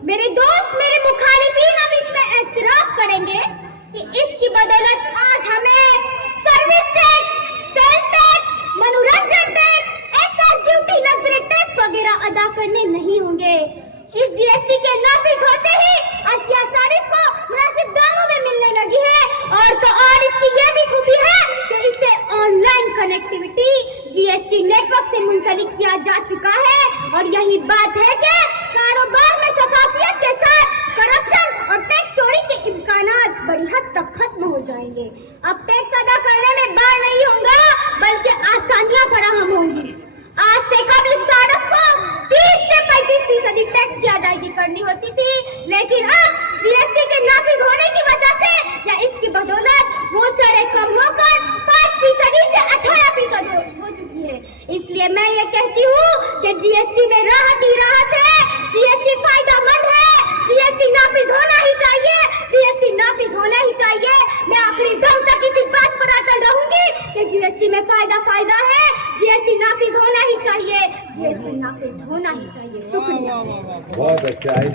मेरे दोस्त, मेरे मुखालिफिन अब इसमें एतराफ करेंगे कि इसकी बदौलत आज हमें सर्विस टैक्स, सेल टैक्स, मनोरंजन tax, excise duty, luxury tax वगैरह अदा करने नहीं होंगे। इस जीएसटी के नाफिज होते ही अशिया सारिफ को मुनासिब दामों में मिलने लगी है और इसकी ये भी खूबी है कि इसे ऑनलाइन कनेक्टिविटी जीएसटी नेटवर्क से मुंसलिक किया जा चुका है और यही बात है कि कारोबार में शफाफियत के साथ करप्शन और टैक्स चोरी के इम्कानात बड़ी हद तक खत्म हो जाएंगे। अब टैक्स अदा करने में बार नहीं होगा बल्कि आसानियां फराहम होंगी। आज से कबल स्टार्टअप को 30 से 35% टैक्स की अदायगी करनी होती थी, लेकिन अब जीएसटी के नाफिज होने की वजह से या इसकी बदौलत वो शरह कम होकर 5% से 18% हो चुकी है। इसलिए मैं ये कहती हूँ कि जीएसटी में राहत ही राहत है, जीएसटी फायदेमंद है, जीएसटी नाफिज होना ही चाहिए, जीएसटी नाफिज होना ही चाहिए। मैं आखिरी दम तक इसी बात पर अटल रहूंगी कि जीएसटी में फायदा है, जीएसटी नाफिज होना ही चाहिए, जीएसटी नाफिज होना ही चाहिए। शुक्रिया। बहुत अच्छा है।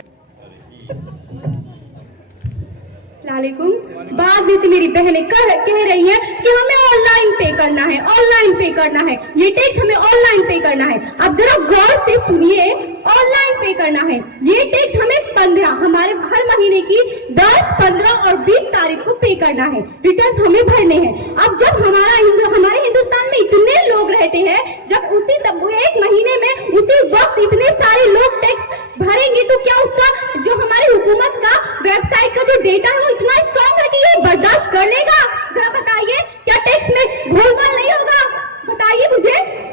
अस्सलामुअलैकुम। बाद में से मेरी बहनें कह रही हैं कि हमें ऑनलाइन पे करना है, ऑनलाइन पे करना है, ये टैक्स हमें ऑनलाइन पे करना है। अब जरा गौर से सुनिए, ऑनलाइन पे करना है, ये टैक्स हमें 15 हमारे हर महीने की 10, 15 और 20 तारीख को पे करना है, रिटर्न हमें भरने हैं। अब जब हमारे हिंदुस्तान में इतने लोग रहते हैं, जब उसी एक महीने में उसी वक्त इतने सारे लोग टैक्स भरेंगे तो क्या उसका जो हमारी हुकूमत का वेबसाइट का जो डेटा है वो इतना स्ट्रॉन्ग है कि ये बर्दाश्त कर लेगा? जरा बताइए, क्या टैक्स में घोलमाल नहीं होगा? बताइए मुझे।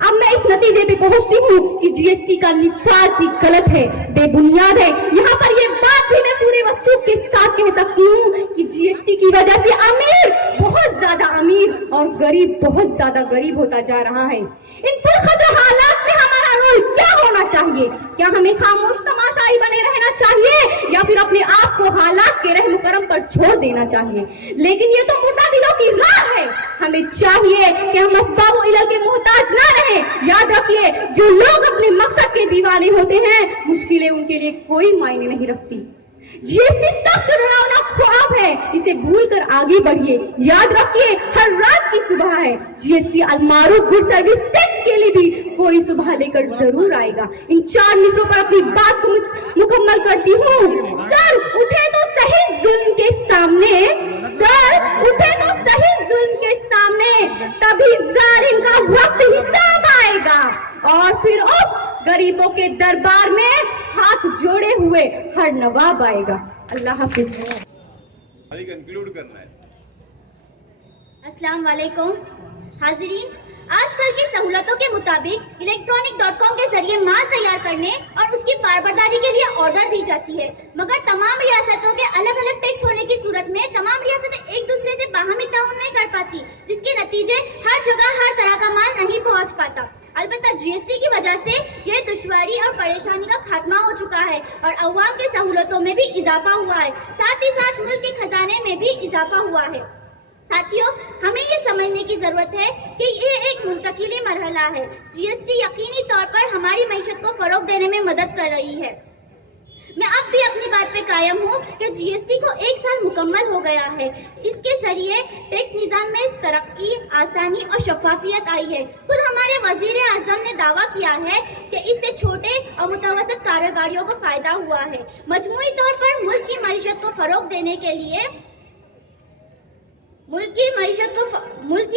अब मैं इस नतीजे पे पहुंचती हूँ कि जीएसटी का निफाज ही गलत है, बेबुनियाद है। यहाँ पर ये बात भी मैं पूरे वस्तु के साथ कह सकती हूँ कि जीएसटी की वजह से अमीर बहुत ज्यादा अमीर और गरीब बहुत ज्यादा गरीब होता जा रहा है। इन पुरखतरा हालात में हमारा रोल क्या होना चाहिए? क्या हमें खामोश तमाशाई बने रहना चाहिए या फिर अपने आप को हालात के रहम करम पर छोड़ देना चाहिए? लेकिन ये तो मुर्दा दिलों की राह है। हमें चाहिए कि हम असबाब व इल्ल के मोहताज ना रहे। याद रखिए, जो लोग अपने मकसद के दीवाने होते हैं, मुश्किलें उनके लिए कोई मायने नहीं रखती। जीएसटी सख्त डरावना ख्वाब है, इसे भूलकर आगे बढ़िए। याद रखिए, हर रात की सुबह है। जीएसटी अलमारूफ गुड सर्विस टैक्स के लिए भी कोई सुबह लेकर जरूर आएगा। इन 4 मिनटों पर अपनी बात को मुकम्मल करती हूँ। सर उठे तो सही जुल्म के सामने, सर उठे तो सही जुल्म के सामने, तभी जालिम का वक्त हिसाब आएगा और फिर उस गरीबों के दरबार में हाथ जोड़े हुए हर नवाब आएगा। अल्लाह हाफिज। कंक्लूड करना है। अस्सलाम वालेकुम हाजिरीन, आजकल की सहूलतों के मुताबिक electronic.com के जरिए माल तैयार करने और उसकी पारबरदारी के लिए ऑर्डर दी जाती है, मगर तमाम रियासतों के अलग अलग टैक्स होने की सूरत में तमाम रियासतें एक दूसरे से बाहमी ताउन नहीं कर पाती, जिसके नतीजे हर जगह हर तरह का माल नहीं पहुंच पाता। अलबत्ता जीएसटी की वजह से ये दुश्वारी और परेशानी का खात्मा हो चुका है और अवाम के सहूलतों में भी इजाफा हुआ है, साथ ही साथ मुल्क के खजाने में भी इजाफा हुआ है। साथियों, हमें ये समझने की जरूरत है कि ये एक मुंतकिली मरहला है। जीएसटी यकीनी तौर पर हमारी मईशत को फरोग देने में मदद कर रही है। मैं अब भी अपनी बात पे कायम हूँ कि जीएसटी को 1 साल मुकम्मल हो गया है। इसके जरिए टैक्स निज़ाम में तरक्की, आसानी और शफाफियत आई है। खुद हमारे वजीर आजम ने दावा किया है कि इससे छोटे और मुतवसत कारोबारियों को फायदा हुआ है। मजमूई तौर पर मुल्क की मईशत को फरोग देने के लिए मुल्क की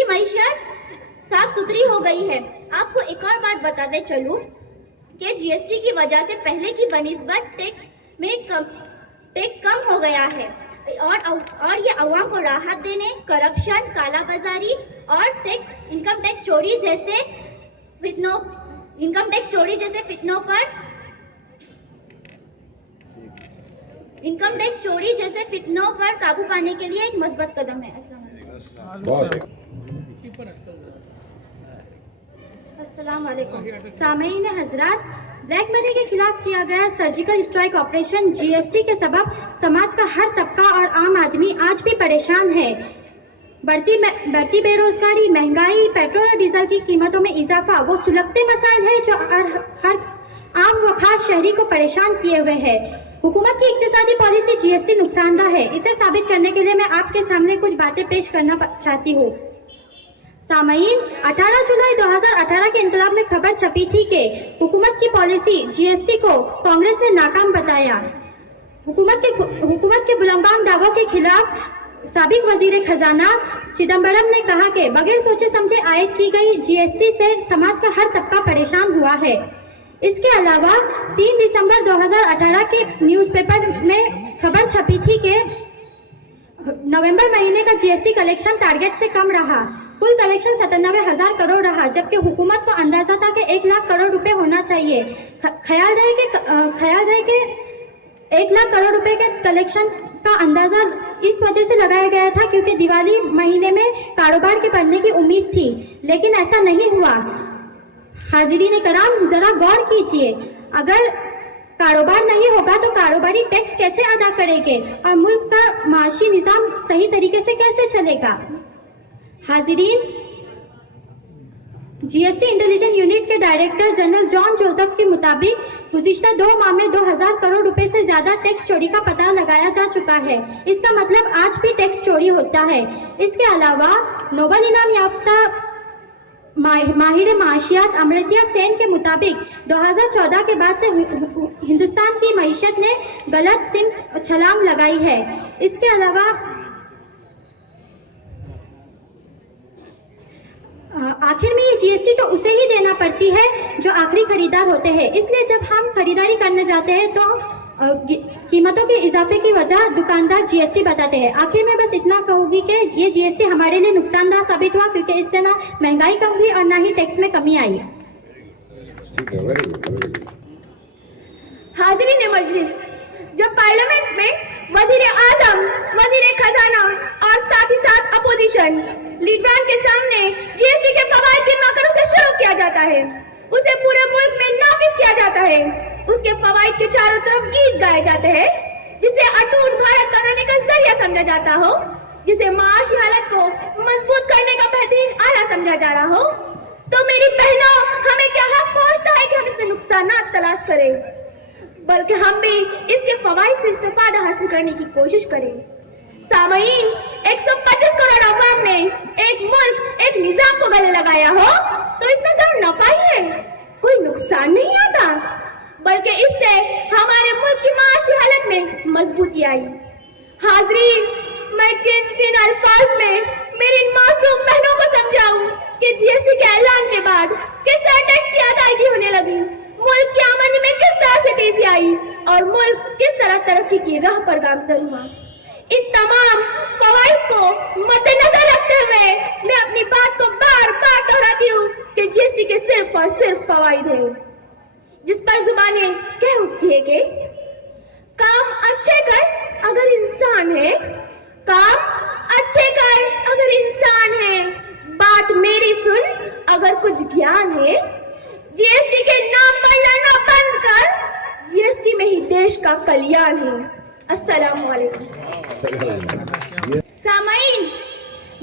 मईशत साफ सुथरी हो गई है। आपको एक और बात बताते चलूं कि जीएसटी की वजह से पहले की बनिस्बत टैक्स कम हो गया है और ये अवाम को राहत देने, करप्शन, काला बाजारी और इनकम टैक्स चोरी जैसे फितनों पर काबू पाने के लिए एक मजबूत कदम है। अस्सलाम वालेकुम सामीन हजरात, ब्लैक मनी के खिलाफ किया गया सर्जिकल स्ट्राइक ऑपरेशन जीएसटी के सबब समाज का हर तबका और आम आदमी आज भी परेशान है। बढ़ती बेरोजगारी, महंगाई, पेट्रोल और डीजल की कीमतों में इजाफा वो सुलगते मसाइल है जो आम व खास शहरी को परेशान किए हुए है। हुकूमत की इक्तिसादी पॉलिसी जीएसटी नुकसानदाह है। इसे साबित करने के लिए मैं आपके सामने कुछ बातें पेश करना चाहती हूँ। सामईन, 18 जुलाई 2018 के इंकलाब में खबर छपी थी कि हुकूमत की पॉलिसी जीएसटी को कांग्रेस ने नाकाम बताया। हुकूमत के बुलंदबांग दावों के खिलाफ साबिक वजीर खजाना चिदम्बरम ने कहा कि बगैर सोचे समझे आयद की गई जीएसटी से समाज का हर तबका परेशान हुआ है। इसके अलावा 3 दिसंबर 2018 के न्यूज़पेपर में खबर छपी थी कि नवंबर महीने का जीएसटी कलेक्शन टारगेट से कम रहा। कुल कलेक्शन 97,000 करोड़ रहा, जबकि हुकूमत को अंदाजा था कि 1 लाख करोड़ रुपए होना चाहिए। ख्याल रहे कि 1 लाख करोड़ रुपए के कलेक्शन का अंदाजा इस वजह से लगाया गया था क्योंकि दिवाली महीने में कारोबार के बढ़ने की उम्मीद थी, लेकिन ऐसा नहीं हुआ। हाजिरीन कराम, जरा गौर कीजिए, अगर कारोबार नहीं होगा तो कारोबारी टैक्स कैसे अदा करेंगे और मुल्क का माशी निजाम सही तरीके से कैसे चलेगा। हाजिरीन, जीएसटी इंटेलिजेंस यूनिट के डायरेक्टर जनरल जॉन जोसेफ के मुताबिक गुज़िश्ता 2 माह में 2000 करोड़ रुपए से ज्यादा टैक्स चोरी का पता लगाया जा चुका है। इसका मतलब आज भी टैक्स चोरी होता है। इसके अलावा नोबेल इनाम याफ्ता माहिर माशियात अमर्त्य सेन के मुताबिक 2014 के बाद से हिंदुस्तान की मईशत ने गलत सिम छलांग लगाई है। इसके अलावा आखिर में ये जीएसटी तो उसे ही देना पड़ती है जो आखिरी खरीदार होते हैं। इसलिए जब हम खरीदारी करने जाते हैं तो कीमतों के इजाफे की वजह दुकानदार जीएसटी बताते हैं। आखिर में बस इतना कहूंगी कि ये जीएसटी हमारे लिए नुकसानदार साबित हुआ क्योंकि इससे ना महंगाई कम हुई और ना ही टैक्स में कमी आई। हाजिरीन मजलिस, जब पार्लियामेंट में वजीर आजम, वजीर खजाना और साथ ही साथ अपोजिशन लीडरान के सामने जीएसटी के फवायद गिनवा कर उसे शुरू किया जाता है, उसे पूरे मुल्क में नाफिज किया जाता है, उसके फवायद के चारों तरफ गीत गाए जाते हैं, जिसे अटूट भारत बनाने का जरिया समझा जाता हो, जिसे माशी हालत को मजबूत करने का बेहतरीन आला समझा जा रहा हो, तो मेरी बहनों, हमें क्या हक पहुंचता है कि हम इसमें नुकसानात तलाश करें, बल्कि हम भी इसके फवायद से इस्तेफादा हासिल करने की कोशिश करें। सामईन, 125 करोड़ अवाम ने एक मुल्क, एक निजाम को गले लगाया हो तो इसमें जरूर नफा ही है, कोई नुकसान नहीं आता, बल्कि इससे हमारे मुल्क की माशी हालत में मजबूती आई। हाजरीन, मैं किन अल्फाज में मेरी इन मासूम बहनों को समझाऊं कि जीएसटी के ऐलान के बाद किस तरह टैक्स की अदायगी होने लगी, मुल्क की आमदनी में किस तरह से तेजी आई और मुल्क किस तरह तरक्की की राह पर गामजन हुआ। इस तमाम फवाइद को मद्देनजर रखते हुए मैं अपनी बात को बार बार दोहराती हूँ कि जीएसटी के सिर्फ और सिर्फ फवाइद है, जिस पर जुबानें कह उठती है कि काम अच्छे कर अगर इंसान है, काम अच्छे कर अगर इंसान है, बात मेरी सुन अगर कुछ ज्ञान है, जीएसटी के नाम पर लड़ना बंद कर, जीएसटी में ही देश का कल्याण है। अस्सलामु अलैकुम। सामईन,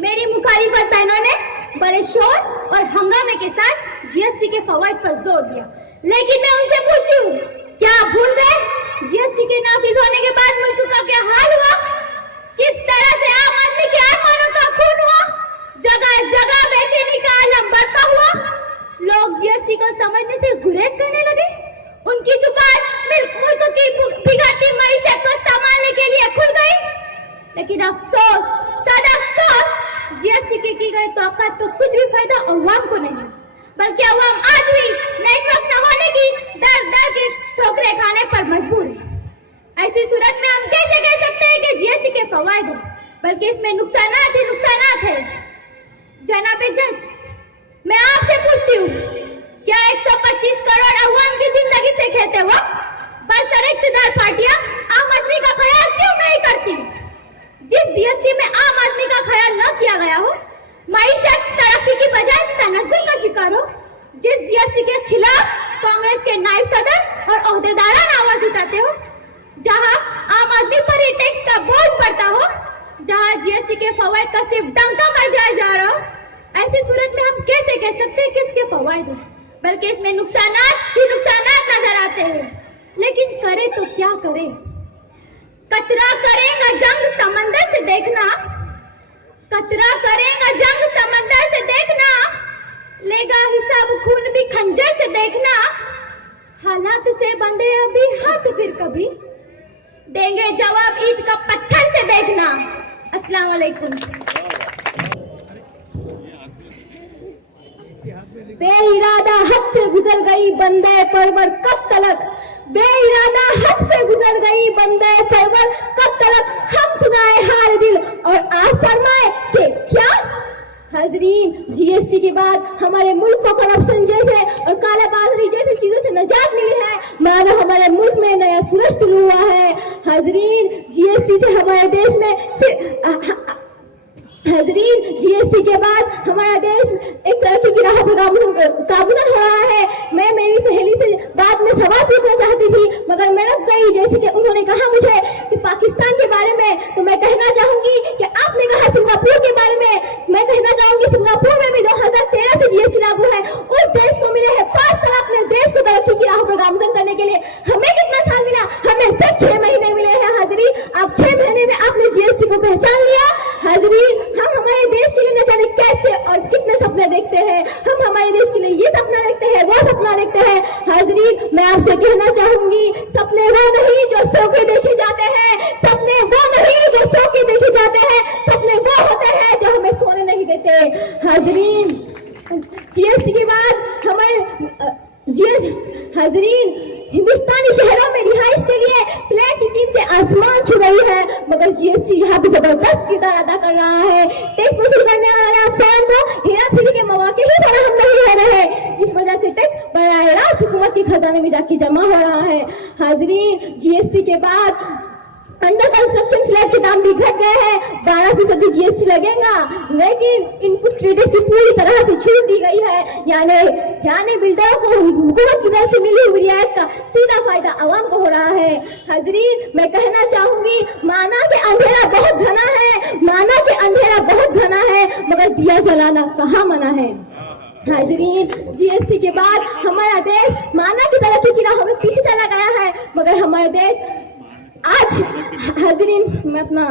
मेरी मुखालिफत बहनों ने बड़े शोर और हंगामे के साथ जीएसटी के फवाइद पर जोर दिया, लेकिन मैं उनसे पूछती हूँ, क्या भूल गए जीएसटी के नाफिज होने के बाद मुल्क का क्या हाल हुआ, किस तरह से आम आदमी के अरमानों का खून हुआ, जगह जगह बेचैनी का आलम बरपा हुआ, लोग जीएसटी को समझने से गुरेज करने लगे, उनकी दुकान मुल्क की बिगड़ती मईशत को संभालने के लिए खुल गई। लेकिन अफसोस, सदा अफसोस, जीएसटी की गई तौक़ात तो कुछ भी फायदा अवाम को नहीं, बल्कि अवाम आज भी नेटवर्क न होने की दर की ठोकरें खाने पर मजबूर है। ऐसी सूरत में हम कैसे कह सकते हैं कि जीएसटी के फवायद है, बल्कि इसमें नुकसानात ही नुकसानात है। जनाब जज, मैं आपसे पूछती हूँ, क्या 125 करोड़ अवाम की जिंदगी से खेलते वक्त बरसर इक़्तिदार पार्टियां आम आदमी का ख्याल क्यों नहीं करती? जिस जीएसटी में आम आदमी का ख्याल न किया गया हो, मईशत तरक्की की बजाय तनज़्ज़ुल का शिकार हो, जिस जीएसटी के खिलाफ कांग्रेस के नायब सदर और ओहदेदारान आवाज उठाते हो, जहां आम आदमी पर ही टैक्स का बोझ पड़ता हो, जहां जीएसटी के फवायद का सिर्फ डंका बजाया जा रहा हो, ऐसी सूरत में हम कैसे कह सकते हैं कि इसके फवायद हैं, बल्कि इसमें नुकसानात ही नुकसानात नजर क्या करे। कतरा करेगा जंग समंदर से देखना, कतरा करेगा जंग समंदर से देखना, लेगा हिसाब खून भी खंजर से देखना, हालात से बंधे अभी हाथ फिर कभी देंगे जवाब ईद का पत्थर से देखना। अस्सलाम वालेकुम। बेइरादा हद से गुजर गई बंदे परवर कब तलक, बेइरादा हद से गुजर गई बंदे परवर कब तलक, हम सुनाए हाल दिल और आप फरमाए कि क्या। हाजरीन, जीएसटी के बाद हमारे मुल्क को करप्शन जैसे और काला बाजारी जैसी चीजों से निजात मिली है, मानो हमारे मुल्क में नया सूरज तुलू हुआ है। हाजरीन, जीएसटी से हमारे देश में हाजरीन, जीएसटी के बाद हमारा देश एक तरक्की की राह पर गामजन हो रहा है। मैं मेरी सहेली से बाद में सवाल पूछना चाहती थी मगर मैं रुक गई, जैसे कि उन्होंने कहा मुझे कि पाकिस्तान के बारे में, तो मैं कहना चाहूंगी कि आपने कहा सिंगापुर के बारे में, मैं कहना चाहूंगी सिंगापुर में भी 2013 से जीएसटी लागू है। उस देश को मिले हैं 5 साल अपने देश को तरक्की की राह पर गामजन करने के लिए। हमें कितना साल मिला? हमें सिर्फ 6 महीने मिले हैं। हाजरीन, आप 6 महीने में आपने जीएसटी को पहचान लिया। हाजरीन, हम हमारे देश के लिए न जाने कैसे और कितने सपने देखते हैं, हम हमारे देश के लिए ये सपना देखते हैं, वो सपना देखते हैं। हाजरीन, मैं आपसे कहना चाहूंगी, सपने वो नहीं जो सो के देखे जाते हैं, सपने वो नहीं जो सो के देखे जाते हैं, सपने वो होते हैं जो हमें सोने नहीं देते। हाजरीन, जीएसटी के बाद हमारे हाजरीन, हिंदुस्तानी शहरों में रिहाइश के लिए फ्लैट की कीमतें आसमान छू रही है, मगर जीएसटी यहाँ पे जबरदस्त किरदार अदा कर रहा है। टैक्स वसूल करने वाले अफसरान को हेरा फेरी के मौके ही फराहम नहीं हो रहे, जिस वजह से टैक्स बराह रास्त हुकूमत के खजाने में जाके जमा हो रहा है। हाजरीन, जीएसटी के बाद अंडर कंस्ट्रक्शन फ्लैट के दाम भी घट गए हैं, 12% जीएसटी लगेगा, लेकिन इनपुट क्रेडिट की पूरी तरह से छूट दी गई है, यानी बिल्डरों को हुकूमत की तरफ से मिली हुई रियायत का सीधा फायदा आवाम को हो रहा है। हाजरीन, मैं कहना चाहूंगी, माना कि अंधेरा बहुत घना है, माना कि अंधेरा बहुत घना है, मगर दिया जलाना कहाँ मना है। हाजरीन, जीएसटी के बाद हमारा देश माना की तरक्की की राहों में पीछे चला गया है, मगर हमारा देश आज, हाजरीन, मैं अपना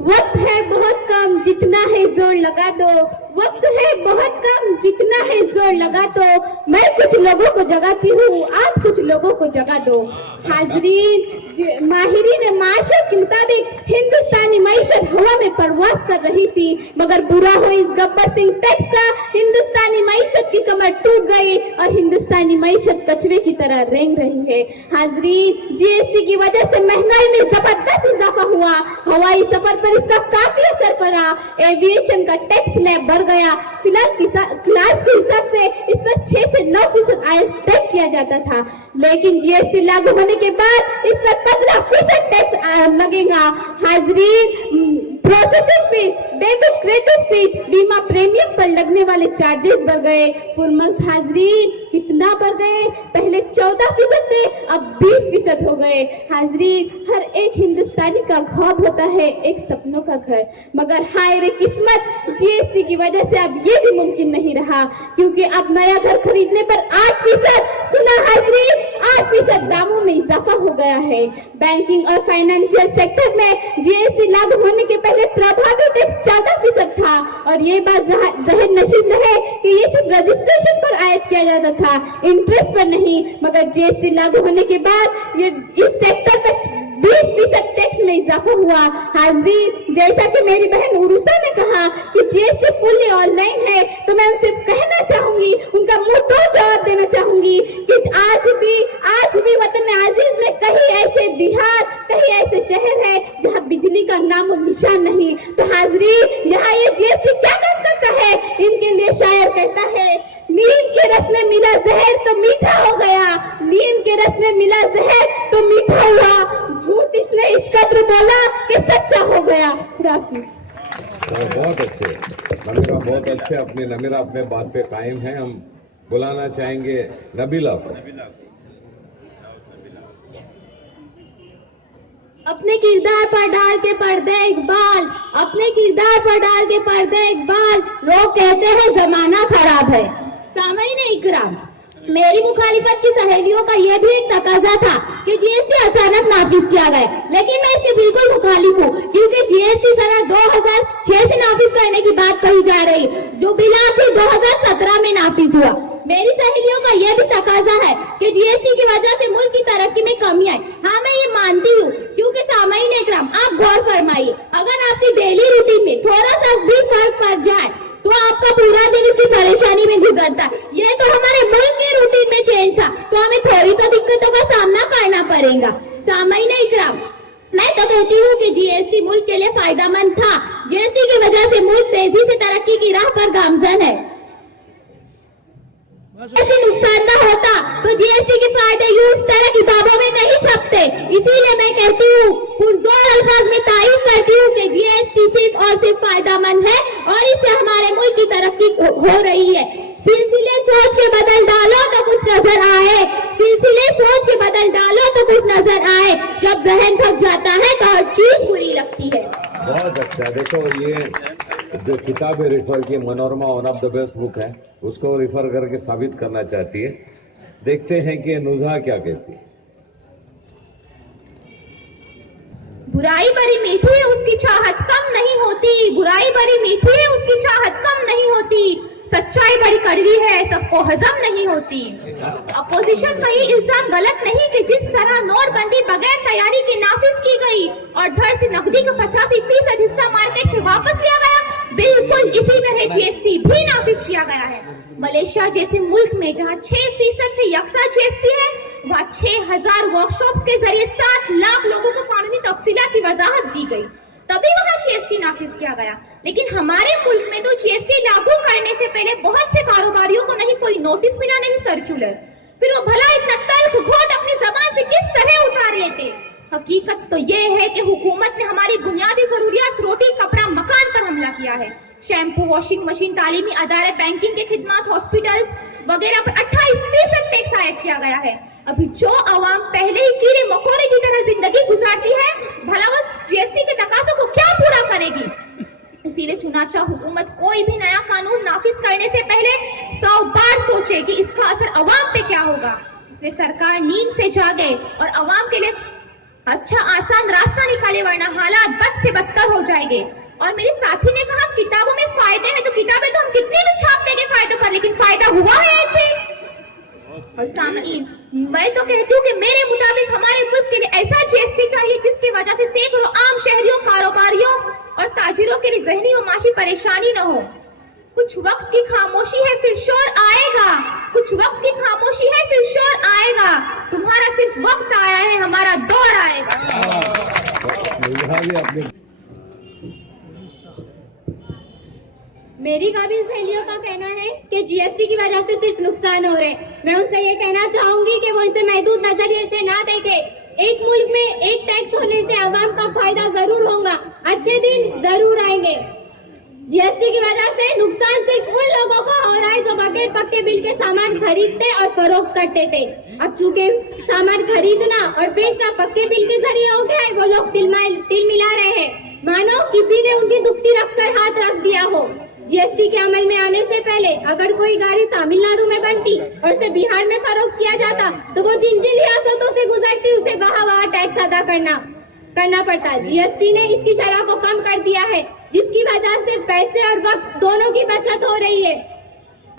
वक्त है बहुत कम, जितना है जोर लगा दो, वक्त है बहुत कम, जितना है जोर लगा दो, मैं कुछ लोगों को जगाती हूँ, आप कुछ लोगों को जगा दो। हाजरीन, माहिरीन माशरत के मुताबिक हिंदुस्तानी मईशत हवा में परवास कर रही थी, मगर बुरा हो इस गब्बर सिंह टैक्स का, हिंदुस्तानी मईशत की कमर टूट गई और हिंदुस्तानी मईशत कछुए की तरह रेंग रही है। हाजरीन, जीएसटी की वजह से महंगाई में जबरदस्त इजाफा हुआ, हवाई सफर पर इसका काफी असर पड़ा, एविएशन का टैक्स स्लैब बढ़ गया। फिलहाल क्लास के हिसाब से इस पर 6 से 9% आयस टैक्स किया जाता था, लेकिन जीएसटी लागू होने के बाद इस पर 15% टैक्स लगेगा। हाजरीन, processing fees, debit credit fees, बीमा प्रीमियम पर लगने वाले चार्जेस बढ़ गए। पुरमस हाजरीन, कितना बढ़ गए? पहले 14% थे, अब 20% हो गए। हाजरीन, हर एक हिंदुस्तानी का ख्वाब होता है एक सपनों का घर, मगर हाय रे किस्मत, जीएसटी की वजह से अब ये भी मुमकिन नहीं रहा, क्योंकि अब नया घर खरीदने पर 8%, सुना हाजरीन, 8% दामों में इजाफा हो गया है। बैंकिंग और फाइनेंशियल सेक्टर में जीएसटी लागू होने के पहले प्रभावी टैक्स 14% था, और ये बात जहर नशीब रहे कि ये सिर्फ रजिस्ट्रेशन पर आयत किया जाता था, इंटरेस्ट पर नहीं, मगर जीएसटी लागू होने के बाद ये इस सेक्टर पर 20% टैक्स में इजाफा हुआ। हाजरीन, जैसा कि मेरी बहन उरुसा ने कहा कि जीएसटी फुल्ली ऑनलाइन है, तो मैं उनसे कहना चाहूंगी, उनका मुंह तोड़ जवाब देना चाहूंगी कि आज भी वतन अजीज में कहीं ऐसे देहात, कहीं ऐसे शहर है जहां बिजली का नाम और निशान नहीं। तो हाजरीन, यहाँ ये जीएसटी क्या काम करता है? इनके लिए शायर कहता है, नीम के रस में मिला जहर तो मीठा हो गया, नीम के रस में मिला जहर तो मीठा हुआ, झूठ इसने इस कदर बोला कि सच्चा हो गया। बहुत अच्छे नमीरा, बहुत अच्छे। अपनी नमीरा अपने बात पे कायम है। हम बुलाना चाहेंगे नबीला को। अपने किरदार पर डाल के पर्दे इकबाल, अपने किरदार पर डाल के पर्दे इकबाल, लोग कहते हैं जमाना खराब है। सामईन इकराम, मेरी मुखालिफत की सहेलियों का यह भी एक तकाजा था कि जीएसटी अचानक नाफिज किया गया, लेकिन मैं इसके बिल्कुल मुखालिफ हूँ, क्योंकि जीएसटी सनद 2006 से नाफिज करने की बात कही जा रही, जो बिलाखिर 2017 में नाफिज हुआ। मेरी सहेलियों का यह भी तकाजा है कि जीएसटी की वजह से मुल्क की तरक्की में कमी आई। हाँ, मैं ये मानती हूँ, क्योंकि सामाईन इकराम, आप गौर फरमाइए, अगर आपकी डेली रूटीन में थोड़ा सा भी फर्क पड़ जाए तो आपका पूरा दिन इसी परेशानी में गुजरता है। यह तो हमारे मुल्क के रूटीन में चेंज था, तो हमें थोड़ी तो दिक्कतों का सामना करना पड़ेगा। सामाईन इकराम, मैं तो कहती हूँ कि जीएसटी मुल्क के लिए फायदेमंद था। जीएसटी की वजह से मुल्क तेजी से तरक्की की राह पर गामजन है। ऐसे नुकसान न होता तो जीएसटी के फायदे यूं इस तरह किताबों में नहीं छपते। इसीलिए मैं कहती हूँ, पुरजोर अल्फाज में तारीफ करती हूँ कि जीएसटी सिर्फ और सिर्फ फायदेमंद है और इससे हमारे मुल्क की तरक्की हो रही है। सिलसिले सोच के बदल डालो तो कुछ नजर आए, सिलसिले सोच के बदल डालो तो कुछ नजर आए। जब जहन थक जाता है तो हर चीज बुरी लगती है। बहुत अच्छा। देखो, ये जो किताबें रिफर की, Manorama one of the best book है, उसको रिफर करके साबित करना चाहती है। देखते हैं कि नुज़हा क्या कहती है। बुराई बड़ी मीठी है, उसकी चाहत कम नहीं होती। बुराई बड़ी मीठी है, उसकी चाहत कम नहीं होती। सच्चाई बड़ी कड़वी है, सबको हजम नहीं होती। अपोजिशन का ये इल्जाम गलत नहीं कि जिस तरह नोटबंदी बगैर तैयारी के नाफिज की गई और धर से नकदी का 85% हिस्सा मार्केट से वापस लिया गया, बिल्कुल इसी तरह जीएसटी भी नाफिज किया गया है। मलेशिया जैसे मुल्क में जहां 6% से यकसा जीएसटी है, वहां 6000 वर्कशॉप्स के जरिए 7 लाख लोगों को कानूनी तफसीलात की वजाहत दी गई, तभी वहां जीएसटी नाफिज किया गया। लेकिन हमारे मुल्क में तो जीएसटी लागू करने से पहले बहुत से कारोबारियों को नहीं कोई नोटिस मिला, नहीं सर्कुलर। फिर वो भला इतना तल्ख घोट अपनी जबान से किस तरह उतार लेते। हकीकत तो ये है कि हुकूमत ने हमारी बुनियादी जरूरियात, रोटी, कपड़ा, मकान पर हमला किया है। शैम्पू, वॉशिंग मशीन, तालीमी अदारे, बैंकिंग के खिदमात, हॉस्पिटल्स वगैरह पर 28% टैक्स आयद किया गया है। अभी जो आवाम पहले ही कीड़े मकोड़े की तरह जिंदगी गुजारती है, भला वो जीएसटी के तकाज़ों को क्या पूरा करेगी। इसीलिए चुनाचा हुकूमत कोई भी नया कानून नाफिज करने से पहले 100 बार सोचे कि इसका असर अवाम पे क्या होगा। इसलिए सरकार नींद से जागे और अवाम के लिए अच्छा आसान रास्ता निकाले, वरना हालात बद से बदतर हो जाएंगे। और मेरे साथी ने कहा किताबों में फायदे हैं, तो किताबें तो हम कितनी भी छाप देंगे फायदों पर, लेकिन फायदा हुआ है ऐसे। और सामईन, मैं तो कहती हूँ कि मेरे मुताबिक हमारे मुल्क के लिए ऐसा जीएसटी चाहिए जिसकी वजह से सैकड़ों आम शहरियों, कारोबारियों और ताजिरों के लिए ज़हनी व माशी परेशानी न हो। कुछ वक्त की खामोशी है, फिर शोर आएगा। कुछ वक्त की खामोशी है, फिर शोर आएगा। तुम्हारा सिर्फ वक्त आया है, हमारा दौर आएगा। मेरी काबिल सहेलियों का कहना है कि जीएसटी की वजह से सिर्फ नुकसान हो रहे। मैं उनसे ये कहना चाहूंगी कि वो इसे महदूद नजरिए से ना देखे। एक मुल्क में एक टैक्स होने से आवाम का फायदा जरूर होगा, अच्छे दिन जरूर आएंगे। जीएसटी की वजह से नुकसान सिर्फ उन लोगों को हो रहा है जो बगैर पक्के बिल के सामान खरीदते और फरोख्त करते थे। अब चूंकि सामान खरीदना और बेचना पक्के बिल के जरिए हो गया है, वो लोग तिल मिला रहे हैं, मानो किसी ने उनकी दुखती रखकर हाथ रख दिया हो। जीएसटी के अमल में आने से पहले अगर कोई गाड़ी तमिलनाडु में बनती और उसे बिहार में फरोख्त किया जाता, तो वो जिन जिन रियासतों से गुजरती उसे वहाँ टैक्स अदा करना पड़ता। जीएसटी ने इसकी शरह को कम कर दिया है, जिसकी वजह से पैसे और वक्त दोनों की बचत हो रही है।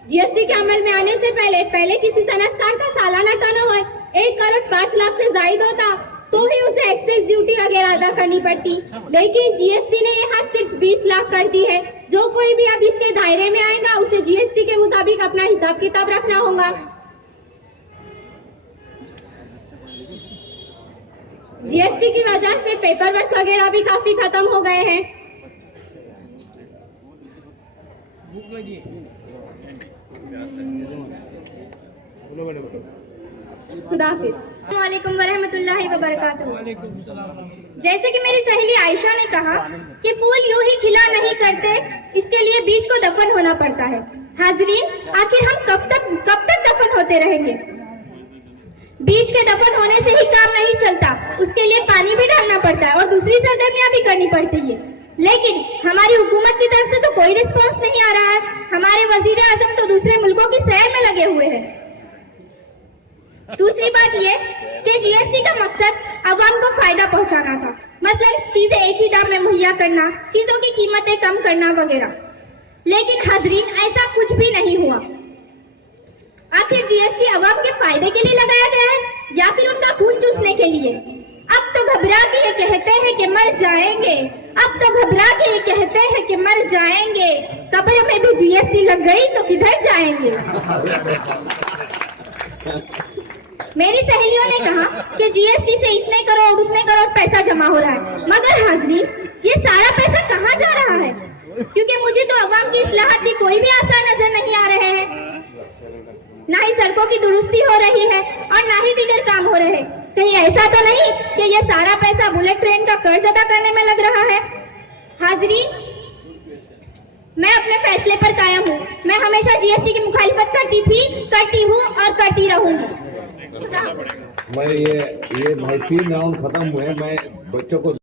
जीएसटी के अमल में आने से पहले किसी सनतकार का सालाना टर्नओवर 1 करोड़ 5 लाख से ज्यादा होता तो ही उसे एक्साइज ड्यूटी वगैरह अदा करनी पड़ती, लेकिन जीएसटी ने यह हद सिर्फ 20 लाख कर दी है। जो कोई भी अब इसके दायरे में आएगा उसे जीएसटी के मुताबिक अपना हिसाब किताब रखना होगा। जीएसटी की वजह से पेपर वर्क वगैरह भी काफी खत्म हो गए हैं। खुदाफिज। अस्सलामुअलैकुम वरहमतुल्लाहि वबरकातुहू। जैसे कि मेरी सहेली आयशा ने कहा कि फूल यूं ही खिला नहीं करते, इसके लिए बीज को दफन होना पड़ता है। हाजरीन, आखिर हम कब तक दफन होते रहेंगे? बीज के दफन होने से ही काम नहीं चलता, उसके लिए पानी भी डालना पड़ता है और दूसरी सरगर्मियां भी करनी पड़ती है। लेकिन हमारी हुकूमत की तरफ से तो कोई रिस्पॉन्स नहीं आ रहा है। हमारे वजीर आजम तो दूसरे मुल्कों की सैर में लगे हुए हैं। दूसरी बात ये कि जीएसटी का मकसद अवाम को फायदा पहुंचाना था, मसलन चीजें एक ही दाम में मुहैया करना, चीजों की कीमतें कम करना वगैरह। लेकिन हाजरीन, ऐसा कुछ भी नहीं हुआ। आखिर जीएसटी अवाम के फायदे के लिए लगाया गया है या फिर उनका खून चूसने के लिए? अब तो घबरा के ये कहते हैं कि मर जाएंगे, अब तो घबरा के ये कहते हैं कि मर जाएंगे। कब्र में भी जीएसटी लग गई तो किधर जाएंगे? मेरी सहेलियों ने कहा कि जीएसटी से इतने करोड़ पैसा जमा हो रहा है, मगर हाजरीन, ये सारा पैसा कहाँ जा रहा है? क्योंकि मुझे तो अवाम की इस्लाहत की कोई भी आसार नजर नहीं आ रहे हैं। ना ही सड़कों की दुरुस्ती हो रही है और ना ही दीगर काम हो रहे। कहीं ऐसा तो नहीं कि ये सारा पैसा बुलेट ट्रेन का कर्ज अदा करने में लग रहा है? हाजरीन, मैं अपने फैसले पर कायम हूँ। मैं हमेशा जीएसटी की मुखालिफत करती थी, करती हूँ और करती रहूंगी। मैं ये भाई 3 राउंड खत्म हुए, मैं बच्चों को